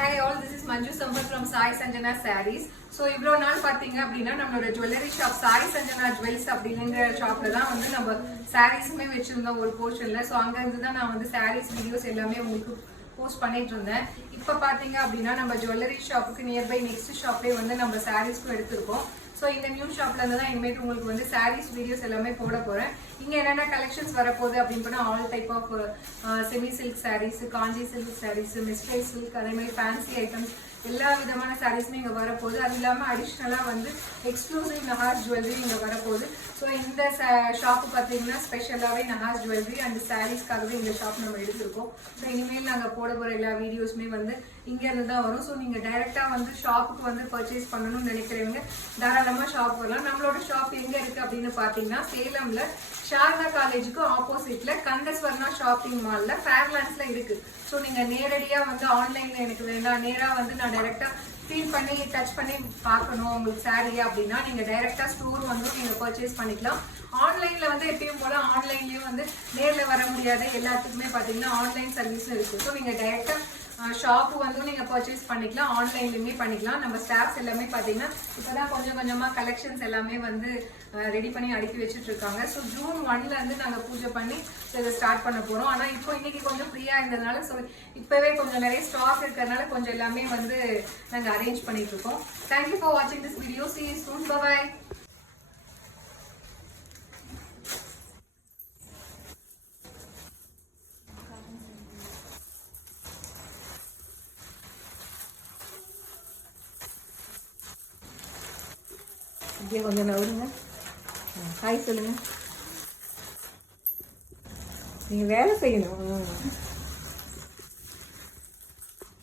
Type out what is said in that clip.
Hi all, this is Manju Sampath from Sai Sanjana Sarees. So இவ்வளோ நாள் பார்த்தீங்க அப்படின்னா நம்மளோட jewellery shop Sai Sanjana jewels அப்படிங்கிற ஷாப்ல தான் வந்து நம்ம சாரீஸுமே வச்சிருந்தோம் ஒரு போர்ஷன்ல. ஸோ அங்கேருந்து தான் நான் வந்து சாரீஸ் வீடியோஸ் எல்லாமே உங்களுக்கு போஸ்ட் பண்ணிட்டு இருந்தேன். இப்போ பார்த்தீங்க அப்படின்னா நம்ம ஜுவல்லரி ஷாப்புக்கு நியர்பை நெக்ஸ்ட் ஷாப்லேயே வந்து நம்ம சாரீஸ்க்கும் எடுத்திருக்கோம். ஸோ இந்த நியூ ஷாப்ல இருந்து தான் இனிமேட்டு உங்களுக்கு வந்து சாரீஸ் வீடியோஸ் எல்லாமே போட போறேன். இங்க என்னென்ன கலெக்ஷன்ஸ் வரப்போகுது அப்படின்னு போனா all type of semi silk saris, Kanchi silk saris, மிஸ்ட்ரை சில்க், அதே மாதிரி ஃபேன்சி ஐட்டம்ஸ் எல்லா விதமான சாரீஸுமே இங்கே வரப்போகுது. அது இல்லாமல் அடிஷ்னலாக வந்து எக்ஸ்க்ளூசிவ் நஹாஸ் ஜுவல்லரி இங்கே வரப்போகுது. ஸோ இந்த ஷாப்பு பார்த்தீங்கன்னா ஸ்பெஷலாகவே நஹாஸ் ஜுவல்லரி அண்ட் சாரீஸ்க்காகவே இந்த ஷாப் நம்ம எடுத்திருக்கோம். ஸோ இனிமேல் நாங்கள் போட போகிற எல்லா வீடியோஸுமே வந்து இங்கேருந்து தான் வரும். ஸோ நீங்கள் டைரெக்டாக வந்து ஷாப்புக்கு வந்து பர்ச்சேஸ் பண்ணணும்னு நினைக்கிறவங்க தாராளமாக ஷாப் வரலாம். நம்மளோட ஷாப் எங்கே இருக்குது அப்படின்னு பார்த்தீங்கன்னா சேலமில் சாரதா காலேஜுக்கு ஆப்போசிட்ல கந்தஸ்வர்ணா ஷாப்பிங் மால்ல ஃபேர்லாண்ட்ஸ்ல இருக்கு. ஸோ நீங்க நேரடியா வந்து ஆன்லைன்ல எனக்கு வேண்டாம், நேரா வந்து நான் டைரக்டா ஃபீல் பண்ணி டச் பண்ணி பார்க்கணும் உங்களுக்கு சாரியா அப்படின்னா நீங்க டைரக்டா ஸ்டோர் வந்து நீங்க பர்ச்சேஸ் பண்ணிக்கலாம். ஆன்லைன்ல வந்து எப்பயும் போல ஆன்லைன்லயும் வந்து நேர்ல வர முடியாத எல்லாத்துக்குமே பாத்தீங்கன்னா ஆன்லைன் சர்வீஸும் இருக்கு. ஸோ நீங்க டைரக்டா ஷாப்பு வந்து நீங்க பர்ச்சேஸ் பண்ணிக்கலாம், ஆன்லைன்லயுமே பண்ணிக்கலாம். நம்ம ஸ்டாஃப்ஸ் எல்லாமே பாத்தீங்கன்னா இப்பதான் கொஞ்சம் கொஞ்சமா கலெக்ஷன்ஸ் எல்லாமே வந்து ரெடி பண்ணி அடுக்கி வச்சுட்டு இருக்காங்க. ஸோ ஜூன் 1ல இருந்து நாங்க பூஜை பண்ணி இதை ஸ்டார்ட் பண்ண போறோம். ஆனா இப்போ இன்னைக்கு கொஞ்சம் ஃப்ரீயா இருந்ததுனால ஸோ இப்பவே கொஞ்சம் நிறைய ஸ்டாக் இருக்கிறதுனால கொஞ்சம் எல்லாமே வந்து நாங்க அரேஞ்ச் பண்ணிட்டு இருக்கோம். தேங்க்யூ ஃபார் வாட்சிங் this video. See you soon. Bye bye. இப்படியே கொஞ்சம் நவருங்க. ஹாய் சொல்லுங்க. நீங்கள் வேலை செய்யணும்.